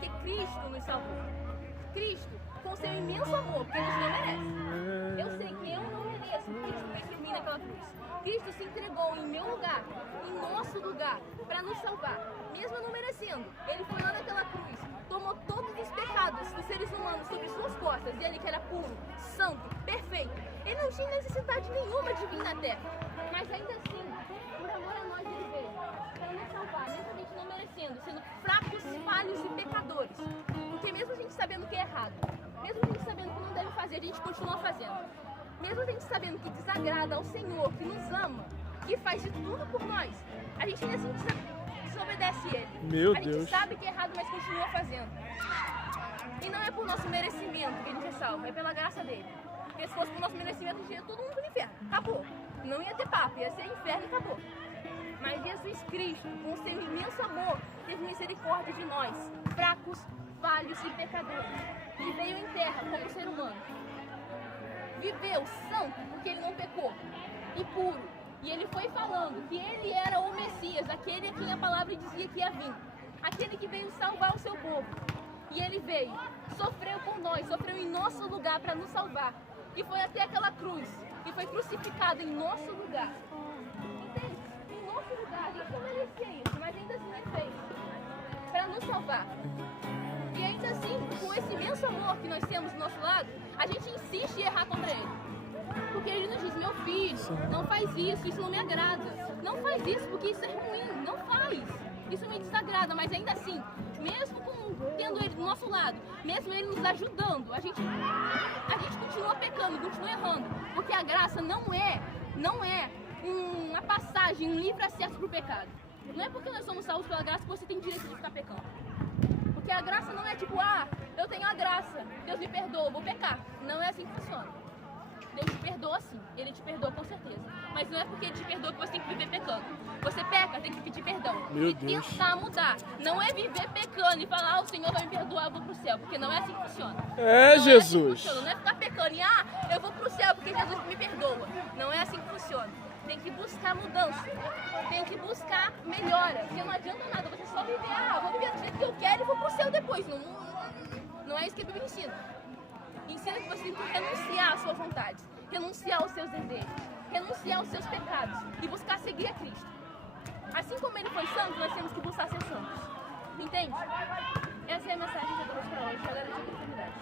porque Cristo nos salvou. Cristo, com seu imenso amor, porque a gente não merece. Eu sei que eu não mereço, Cristo fez por mim naquela cruz. Cristo se entregou em meu lugar, em nosso lugar, para nos salvar, mesmo não merecendo. Ele foi lá naquela cruz, tomou todos os pecados dos seres humanos sobre suas costas, e ele que era puro, santo, perfeito. Ele não tinha necessidade nenhuma de vir na terra, mas ainda assim, por amor a nós, ele veio para nos salvar, mesmo a gente não merecendo, sendo fracos, falhos e pecadores. Porque mesmo a gente sabendo que é errado, mesmo a gente sabendo que não deve fazer, a gente continua fazendo. Mesmo a gente sabendo que desagrada ao Senhor, que nos ama, que faz de tudo por nós, a gente ainda assim desobedece Ele. Meu a gente Deus. sabe que é errado, mas continua fazendo. E não é por nosso merecimento que a gente é salvo, é pela graça dele. Porque se fosse por nosso merecimento, a gente ia todo mundo pro inferno. Acabou. Não ia ter papo, ia ser inferno e acabou. Mas Jesus Cristo, com seu imenso amor, teve misericórdia de nós, fracos, falhos e pecadores, que veio em terra como ser humano. Viveu santo porque ele não pecou, e puro. E ele foi falando que ele era o Messias, aquele a quem a palavra dizia que ia vir, aquele que veio salvar o seu povo. E ele veio, sofreu por nós, sofreu em nosso lugar para nos salvar. E foi até aquela cruz, e foi crucificado em nosso lugar. Entende? Em nosso lugar, a gente não merecia isso, mas ainda assim ele fez, para nos salvar. E ainda assim, com esse imenso amor que nós temos do nosso lado, a gente insiste em errar contra ele. Porque ele nos diz, meu filho, não faz isso não me agrada. Não faz isso porque isso é ruim, não faz. Isso me desagrada, mas ainda assim, mesmo tendo ele do nosso lado, mesmo ele nos ajudando, a gente continua pecando, continua errando. Porque a graça não é uma passagem, um livre acesso para o pecado. Não é porque nós somos salvos pela graça que você tem direito de ficar pecando. Porque a graça não é tipo, eu tenho a graça, Deus me perdoa, vou pecar. Não é assim que funciona. Deus te perdoa sim, Ele te perdoa com certeza. Mas não é porque Ele te perdoa que você tem que viver pecando. Você peca, tem que pedir perdão. Meu e Deus. tentar mudar. Não é viver pecando e falar, o Senhor vai me perdoar, eu vou pro céu. Porque não é assim que funciona. É, não Jesus. É assim que funciona. Não é ficar pecando e, eu vou pro céu porque Jesus me perdoa. Não é assim que funciona. Tem que buscar mudança. Tem que buscar melhora. Porque não adianta nada você só viver, vou viver do jeito que eu quero e vou pro céu depois. Não é isso que a Bíblia ensina. Ensina que você tem que renunciar às suas vontades, renunciar aos seus desejos, renunciar aos seus pecados e buscar seguir a Cristo. Assim como Ele foi santo, nós temos que buscar ser santos. Entende? Essa é a mensagem que eu trouxe para hoje. Agora eu tive oportunidade.